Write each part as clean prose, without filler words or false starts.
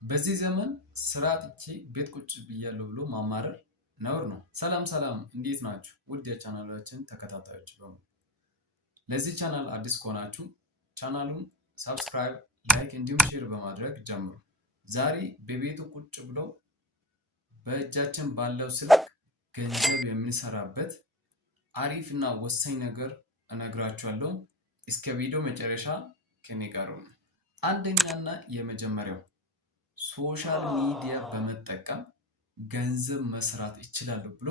በዚህ ዘመን ስራ አጥቼ ቤት ቁጭ ብያለሁ ብሎ ማማረር ነውር ነው። ሰላም ሰላም፣ እንዴት ናችሁ? ውድ የቻናላችን ተከታታዮች በሙሉ ለዚህ ቻናል አዲስ ከሆናችሁ ቻናሉን ሳብስክራይብ፣ ላይክ እንዲሁም ሼር በማድረግ ጀምሩ። ዛሬ በቤቱ ቁጭ ብሎ በእጃችን ባለው ስልክ ገንዘብ የምንሰራበት አሪፍ እና ወሳኝ ነገር እነግራችኋለሁ። እስከ ቪዲዮ መጨረሻ ከኔ ጋር ሁኑ። አንደኛና የመጀመሪያው ሶሻል ሚዲያ በመጠቀም ገንዘብ መስራት ይችላሉ ብሎ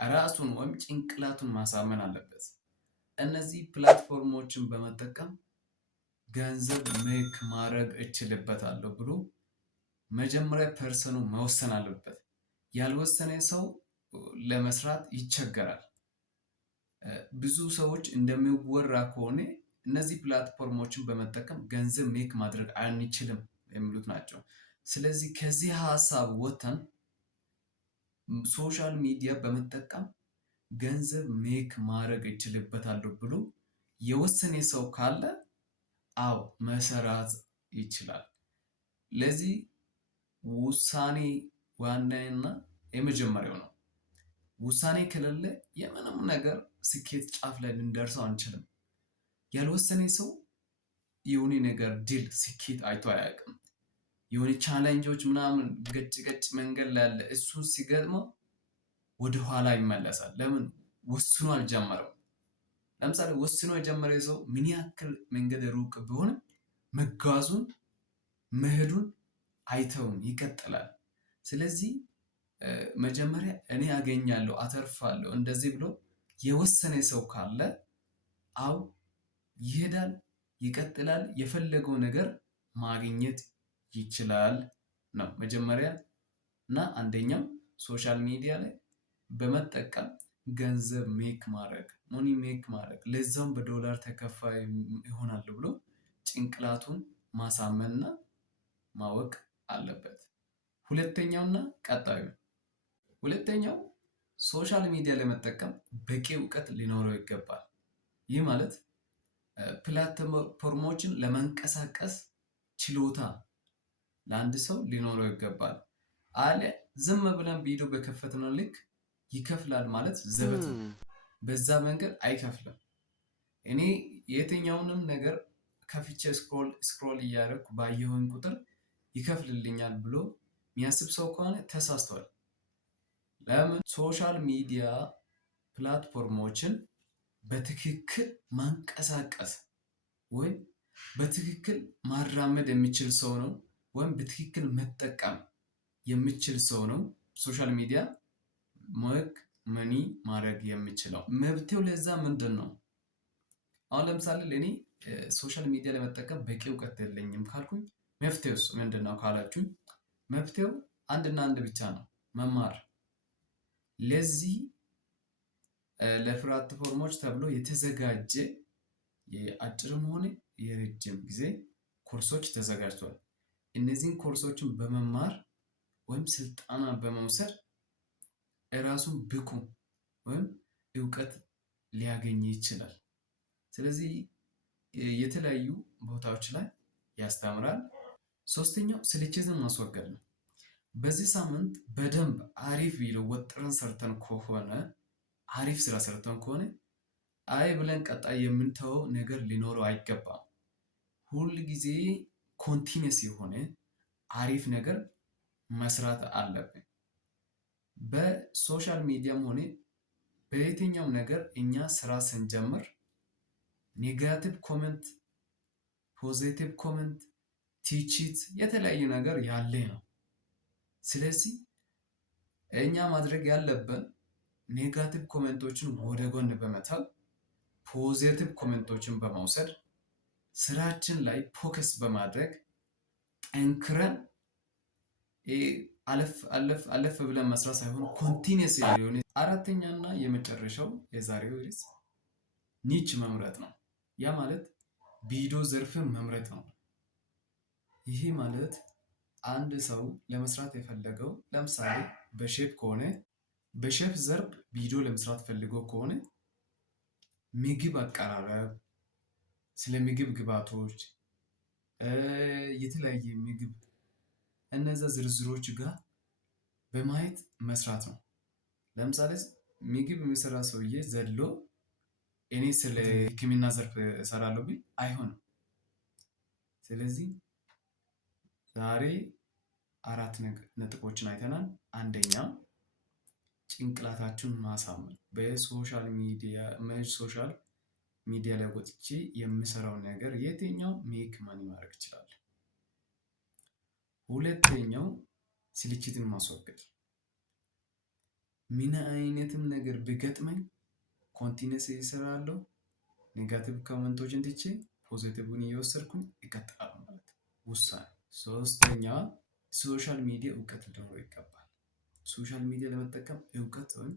ራሱን ወይም ጭንቅላቱን ማሳመን አለበት። እነዚህ ፕላትፎርሞችን በመጠቀም ገንዘብ ሜክ ማድረግ እችልበታለሁ ብሎ መጀመሪያ ፐርሰኑ መወሰን አለበት። ያልወሰነ ሰው ለመስራት ይቸገራል። ብዙ ሰዎች እንደሚወራ ከሆነ እነዚህ ፕላትፎርሞችን በመጠቀም ገንዘብ ሜክ ማድረግ አንችልም የሚሉት ናቸው። ስለዚህ ከዚህ ሀሳብ ወጥተን ሶሻል ሚዲያ በመጠቀም ገንዘብ ሜክ ማድረግ እችልበታለሁ ብሎ የወሰነ ሰው ካለ አዎ መሰራት ይችላል። ለዚህ ውሳኔ ዋናና የመጀመሪያው ነው። ውሳኔ ከሌለ የምንም ነገር ስኬት ጫፍ ላይ ልንደርሰው አንችልም። ያልወሰነ ሰው የሆነ ነገር ድል ስኬት አይቶ አያውቅም። የሆነ ቻሌንጆች ምናምን ገጭ መንገድ ላይ ያለ እሱ ሲገጥመው ወደ ኋላ ይመለሳል። ለምን? ወስኖ አልጀመረም። ለምሳሌ ወስኖ የጀመረ ሰው ምን ያክል መንገድ ሩቅ ቢሆንም መጓዙን መሄዱን አይተውም፣ ይቀጥላል። ስለዚህ መጀመሪያ እኔ አገኛለሁ፣ አተርፋለሁ እንደዚህ ብሎ የወሰነ ሰው ካለ አው ይሄዳል፣ ይቀጥላል፣ የፈለገው ነገር ማግኘት ይችላል ነው መጀመሪያ እና አንደኛው ሶሻል ሚዲያ ላይ በመጠቀም ገንዘብ ሜክ ማድረግ ሞኒ ሜክ ማድረግ ለዛም በዶላር ተከፋይ ይሆናል ብሎ ጭንቅላቱን ማሳመንና ማወቅ አለበት። ሁለተኛውና ቀጣዩ ሁለተኛው ሶሻል ሚዲያ ለመጠቀም በቂ እውቀት ሊኖረው ይገባል። ይህ ማለት ፕላትፎርሞችን ለመንቀሳቀስ ችሎታ ለአንድ ሰው ሊኖረው ይገባል። አለ ዝም ብለን ቪዲዮ በከፈትነው ልክ ይከፍላል ማለት ዘበት ነው። በዛ መንገድ አይከፍልም። እኔ የትኛውንም ነገር ከፍቼ ስክሮል እያደረኩ ባየሁኝ ቁጥር ይከፍልልኛል ብሎ የሚያስብ ሰው ከሆነ ተሳስቷል። ለምን? ሶሻል ሚዲያ ፕላትፎርሞችን በትክክል ማንቀሳቀስ ወይም በትክክል ማራመድ የሚችል ሰው ነው ወይም በትክክል መጠቀም የሚችል ሰው ነው ሶሻል ሚዲያ መኒ ማድረግ የሚችለው። መብቴው ለዛ ምንድን ነው? አሁን ለምሳሌ ለእኔ ሶሻል ሚዲያ ለመጠቀም በቂ እውቀት የለኝም ካልኩኝ መፍትሄውስ ምንድን ነው ካላችሁኝ፣ መፍትሄው አንድና አንድ ብቻ ነው፣ መማር። ለዚህ ለፕላትፎርሞች ተብሎ የተዘጋጀ የአጭርም ሆነ የረጅም ጊዜ ኮርሶች ተዘጋጅቷል። እነዚህን ኮርሶችን በመማር ወይም ስልጠና በመውሰድ እራሱን ብቁ ወይም እውቀት ሊያገኝ ይችላል። ስለዚህ የተለያዩ ቦታዎች ላይ ያስተምራል። ሶስተኛው ስልችትን ማስወገድ ነው። በዚህ ሳምንት በደንብ አሪፍ ቪዲዮ ወጥረን ሰርተን ከሆነ አሪፍ ስራ ሰርተን ከሆነ አይ ብለን ቀጣይ የምንተወው ነገር ሊኖረው አይገባም። ሁል ጊዜ ኮንቲኒየስ የሆነ አሪፍ ነገር መስራት አለብን። በሶሻል ሚዲያም ሆነ በየትኛውም ነገር እኛ ስራ ስንጀምር ኔጋቲቭ ኮሜንት፣ ፖዚቲቭ ኮሜንት፣ ትችት የተለያዩ ነገር ያለ ነው። ስለዚህ እኛ ማድረግ ያለብን ኔጋቲቭ ኮሜንቶችን ወደ ጎን በመተው ፖዚቲቭ ኮሜንቶችን በመውሰድ ስራችን ላይ ፎከስ በማድረግ ጠንክረን አለፍ ብለን መስራት ሳይሆን ኮንቲኒየስ የሆነ። አራተኛና የመጨረሻው የዛሬው ርዕስ ኒች መምረጥ ነው። ያ ማለት ቪዲዮ ዘርፍን መምረጥ ነው። ይሄ ማለት አንድ ሰው ለመስራት የፈለገው ለምሳሌ በሼፕ ከሆነ በሼፕ ዘርፍ ቪዲዮ ለመስራት ፈልጎ ከሆነ ምግብ አቀራረብ፣ ስለ ምግብ ግብዓቶች፣ የተለያየ ምግብ እነዛ ዝርዝሮች ጋር በማየት መስራት ነው። ለምሳሌ ምግብ የሚሰራ ሰውዬ ዘሎ እኔ ስለ ሕክምና ዘርፍ እሰራለሁ ቢል አይሆንም። ስለዚህ ዛሬ 4 ነጥቦችን አይተናል። አንደኛ ጭንቅላታችሁን ማሳመን። በሶሻል ሚዲያ ላይ ወጥቼ የምሰራው ነገር የትኛው ሜክ ማኒ ማድረግ ይችላል። ሁለተኛው ስልችትን ማስወገድ። ምን አይነትም ነገር ቢገጥመኝ ኮንቲኒስ እሰራለሁ። ኔጋቲቭ ኮመንቶችን ትቼ ፖዚቲቭን እየወሰድኩኝ እቀጥላለሁ ማለት ውሳኔ። ሶስተኛ ሶሻል ሚዲያ እውቀት ሊኖረው ይገባል። ሶሻል ሚዲያ ለመጠቀም እውቀት ወይም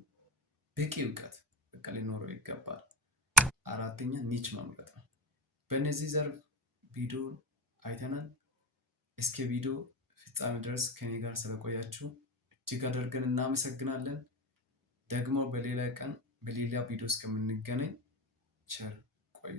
በቂ እውቀት በቃ ሊኖረው ይገባል። አራተኛ ኒች መምረጥ ነው። በእነዚህ ዘርፍ ቪዲዮ አይተናል። እስከ ቪዲዮ ፍጻሜ ድረስ ከኔ ጋር ስለቆያችሁ እጅግ አድርገን እናመሰግናለን። ደግሞ በሌላ ቀን በሌላ ቪዲዮ እስከምንገናኝ ቸር ቆዩ።